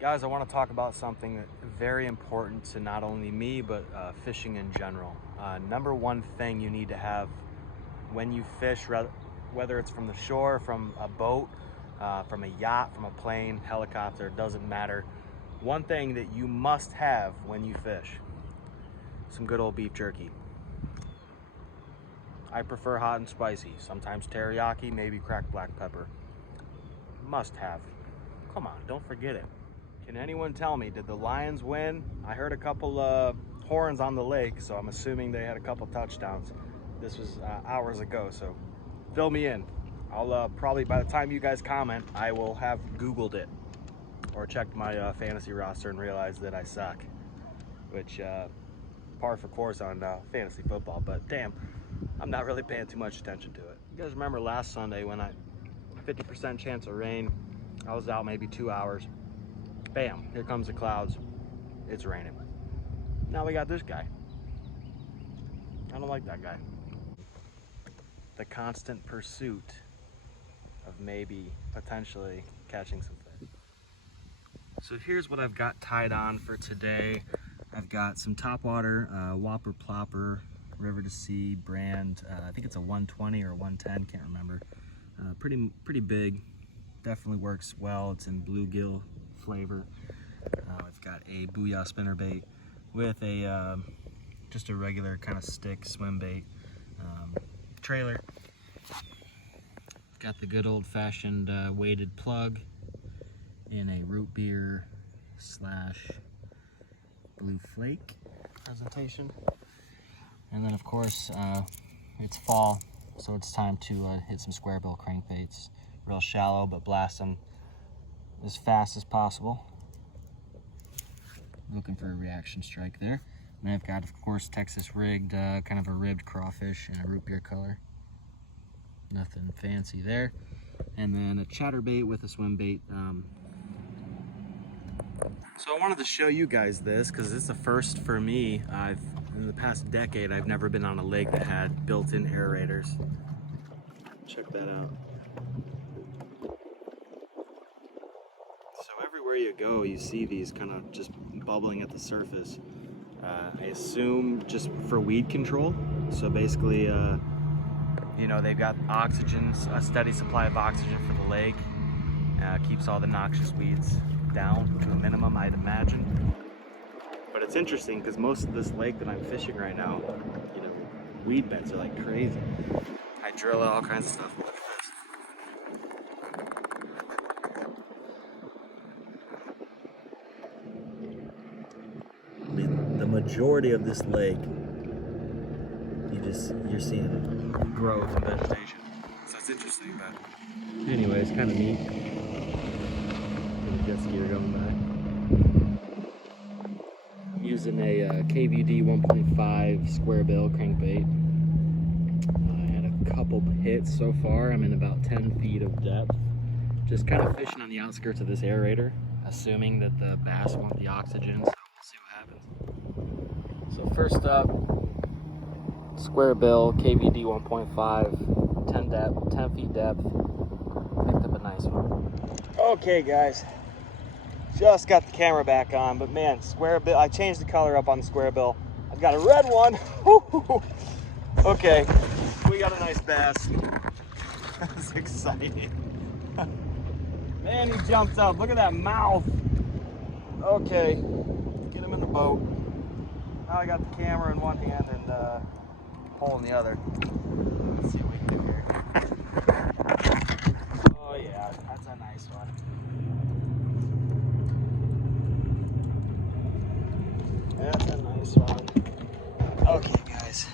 Guys, I want to talk about something very important to not only me, but fishing in general. Number one thing you need to have when you fish, whether it's from the shore, from a boat, from a yacht, from a plane, helicopter, it doesn't matter. One thing that you must have when you fish, some good old beef jerky. I prefer hot and spicy, sometimes teriyaki, maybe cracked black pepper. Must have. Come on, don't forget it. Can anyone tell me, did the Lions win? I heard a couple horns on the lake, so I'm assuming they had a couple touchdowns. This was hours ago, so fill me in. I'll probably, by the time you guys comment, I will have Googled it or checked my fantasy roster and realized that I suck, which par for course on fantasy football, but damn, I'm not really paying too much attention to it. You guys remember last Sunday when 50% chance of rain, I was out maybe 2 hours. Bam, here comes the clouds. It's raining. Now we got this guy. I don't like that guy. The constant pursuit of maybe potentially catching some fish. So here's what I've got tied on for today. I've got some topwater, Whopper Plopper, River to Sea brand. I think it's a 120 or 110, can't remember. Pretty big, definitely works well. It's in bluegill flavor. I've got a Booyah spinnerbait with a just a regular kind of stick swim bait trailer. Got the good old-fashioned weighted plug in a root beer / blue flake presentation. And then of course it's fall, so it's time to hit some squarebill crankbaits. Real shallow, but blast them as fast as possible. Looking for a reaction strike there. And I've got, of course, Texas rigged, kind of a ribbed crawfish in a root beer color. Nothing fancy there. And then a chatterbait with a swim bait. So I wanted to show you guys this because it's the first for me. In the past decade, I've never been on a lake that had built-in aerators. Check that out. So everywhere you go, you see these kind of just bubbling at the surface. I assume just for weed control. So basically, you know, they've got oxygen, a steady supply of oxygen for the lake. Keeps all the noxious weeds down to a minimum, I'd imagine. But it's interesting because most of this lake that I'm fishing right now, you know, weed beds are like crazy. Hydrilla, all kinds of stuff. Look at this. I mean, the majority of this lake, you're seeing growth and vegetation. So it's interesting, but anyway, it's kind of neat. Jet skier going by. I'm using a KVD 1.5 Squarebill crankbait. I had a couple hits so far. I'm in about 10 feet of depth. Just kind of fishing on the outskirts of this aerator, assuming that the bass want the oxygen, so we'll see what happens. So first up, Squarebill KVD 1.5, 10 feet depth. Picked up a nice one. Okay guys, just got the camera back on, but man, Squarebill, I changed the color up on the Squarebill. I've got a red one. Okay, we got a nice bass. That's exciting. Man, he jumped up. Look at that mouth. Okay, get him in the boat. Now I got the camera in one hand and pole in the other. Let's see what we can do here. Oh yeah, that's a nice one. That's a nice one. Okay, guys.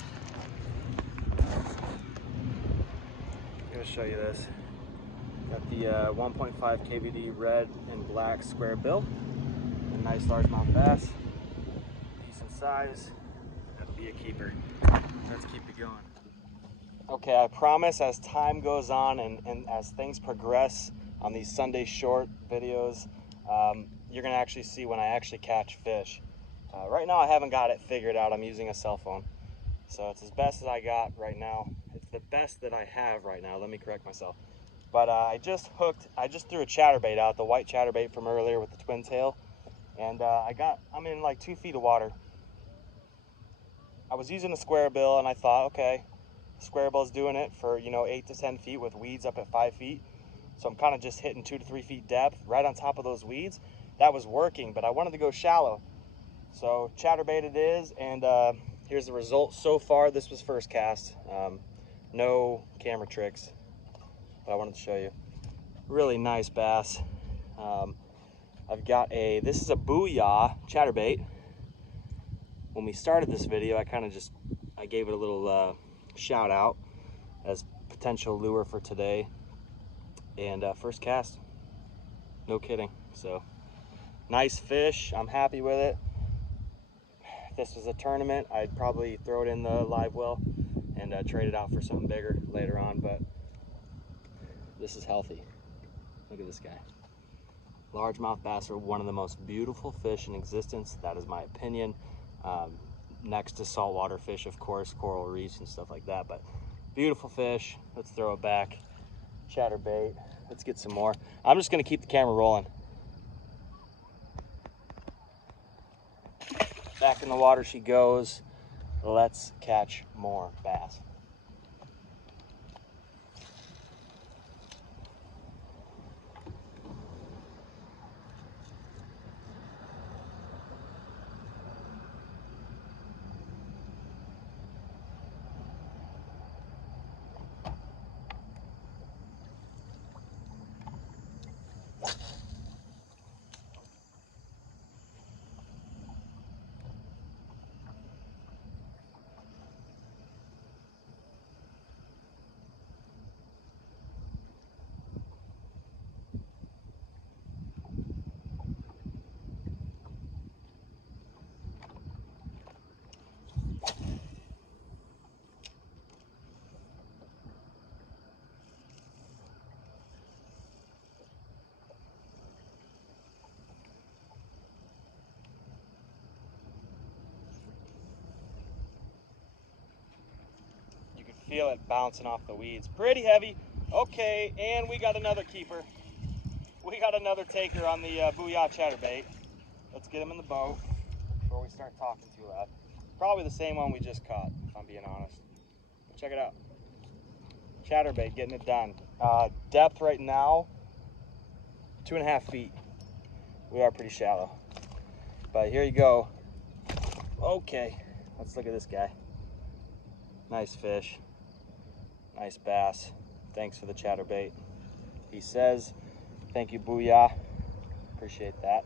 I'm gonna show you this. Got the 1.5 KVD red and black Squarebill. A nice largemouth bass. Decent size. That'll be a keeper. Let's keep it going. Okay, I promise as time goes on and as things progress on these Sunday short videos, you're gonna actually see when I actually catch fish. Right now I haven't got it figured out. I'm using a cell phone. So it's as best as I got right now. It's the best that I have right now. Let me correct myself. But I just threw a chatterbait out, the white chatterbait from earlier with the twin tail. And I'm in like 2 feet of water. I was using a Squarebill and I thought, okay, Squarebill's doing it for, 8 to 10 feet with weeds up at 5 feet. So I'm kind of just hitting 2 to 3 feet depth right on top of those weeds. That was working, but I wanted to go shallow. So chatterbait it is, and here's the result so far. This was first cast. No camera tricks, but I wanted to show you. Really nice bass. I've got this is a Booyah Chatterbait. When we started this video, I gave it a little shout out as potential lure for today. And first cast, no kidding. So nice fish, I'm happy with it. If this was a tournament, I'd probably throw it in the live well and trade it out for something bigger later on, but this is healthy. Look at this guy. Largemouth bass are one of the most beautiful fish in existence. That is my opinion. Next to saltwater fish, of course, coral reefs and stuff like that, but beautiful fish. Let's throw it back. Chatterbait. Let's get some more. I'm just gonna keep the camera rolling. Back in the water she goes. Let's catch more bass. Feel it bouncing off the weeds. Pretty heavy. Okay, and we got another keeper. We got another taker on the Booyah Chatterbait. Let's get him in the boat before we start talking too loud. Probably the same one we just caught, if I'm being honest. But check it out. Chatterbait getting it done. Depth right now, 2.5 feet. We are pretty shallow. But here you go. Okay, let's look at this guy. Nice fish. Nice bass. Thanks for the chatterbait. He says, thank you, Booyah. Appreciate that.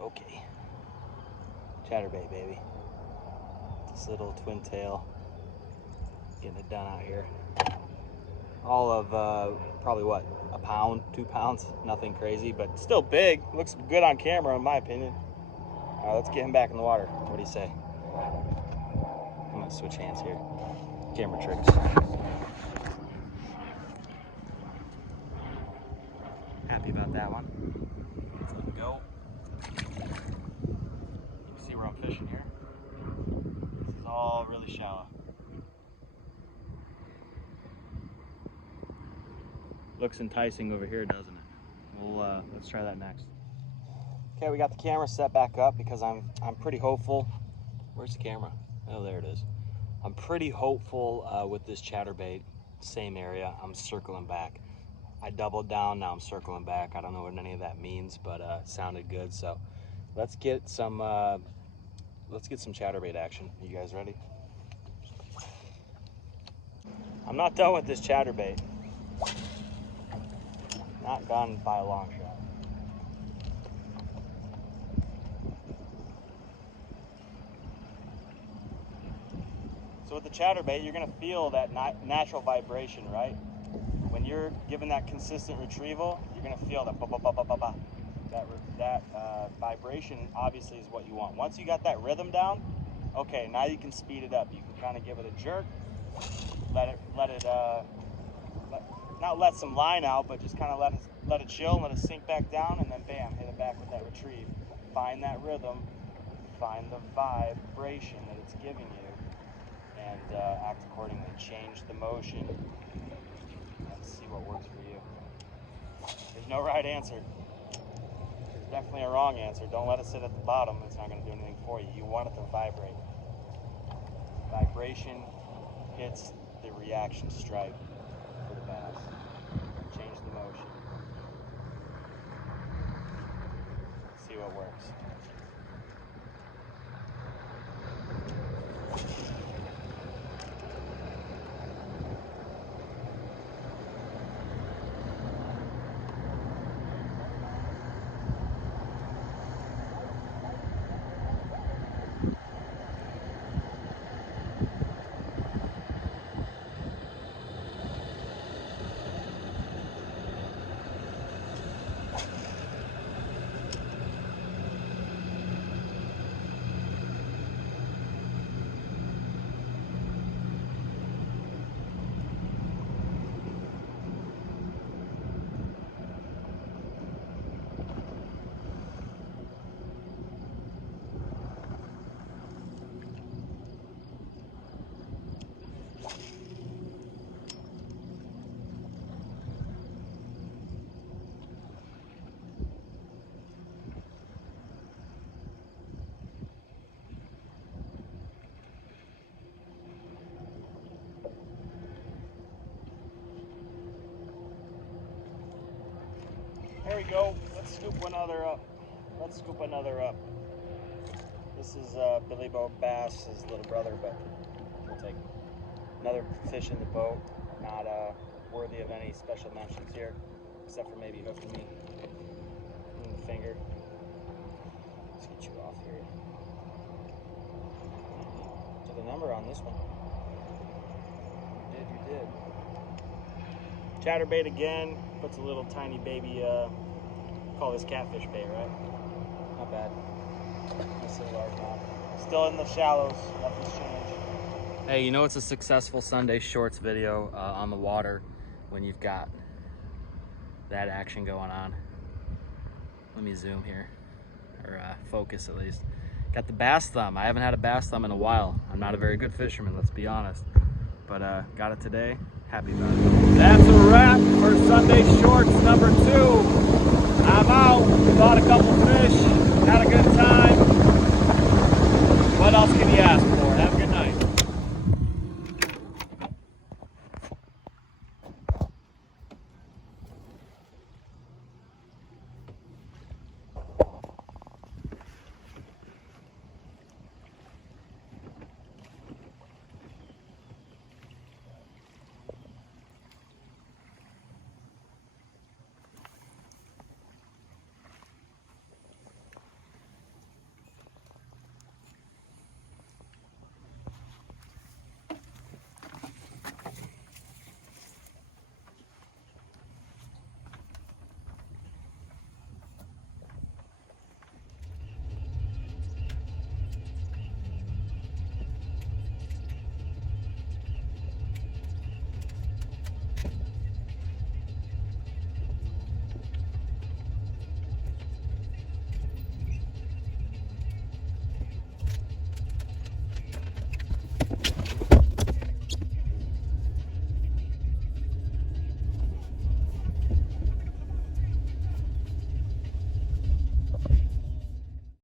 Okay. Chatterbait, baby. This little twin tail. Getting it done out here. All of probably what, a pound, 2 pounds? Nothing crazy, but still big. Looks good on camera, in my opinion. All right, let's get him back in the water. What do you say? I'm gonna switch hands here. Camera tricks. Happy about that one. Let's let him go. You can see where I'm fishing here. This is all really shallow. Looks enticing over here, doesn't it? Well, let's try that next. Okay, we got the camera set back up because I'm pretty hopeful. Where's the camera? Oh, there it is. I'm pretty hopeful with this chatterbait. Same area. I'm circling back. I doubled down. Now I'm circling back. I don't know what any of that means, but it sounded good. So let's get some chatterbait action. You guys ready? I'm not done with this chatterbait. Not done by a long shot. So with the chatterbait, you're gonna feel that natural vibration, right? When you're giving that consistent retrieval, you're gonna feel that ba-ba-ba-ba-ba-ba. That vibration obviously is what you want. Once you got that rhythm down, okay, now you can speed it up. You can kind of give it a jerk, not let some line out, but just kind of let it chill, let it sink back down, and then bam, hit it back with that retrieve. Find that rhythm, find the vibration that it's giving you, and act accordingly. Change the motion and see what works for you. There's no right answer. There's definitely a wrong answer. Don't let it sit at the bottom. It's not going to do anything for you. You want it to vibrate. Vibration hits the reaction strike for the bass. Change the motion. See what works. There we go. Let's scoop another up. This is Billy Bo Bass's little brother, but we'll take another fish in the boat. Not worthy of any special mentions here, except for maybe hooking me in the finger. Let's get you off here. Took a number on this one. You did. Chatterbait again. Puts a little tiny baby, call this catfish bait, right? Not bad. Nice little largemouth. Still in the shallows, nothing's changed. Hey, you know it's a successful Sunday Shorts video on the water when you've got that action going on. Let me zoom here, or focus at least. Got the bass thumb. I haven't had a bass thumb in a while. I'm not a very good fisherman, let's be honest. But got it today. Happy about it. That's a wrap for Sunday Shorts number 2. I'm out. Caught a couple fish. Had a good time. What else can you ask for?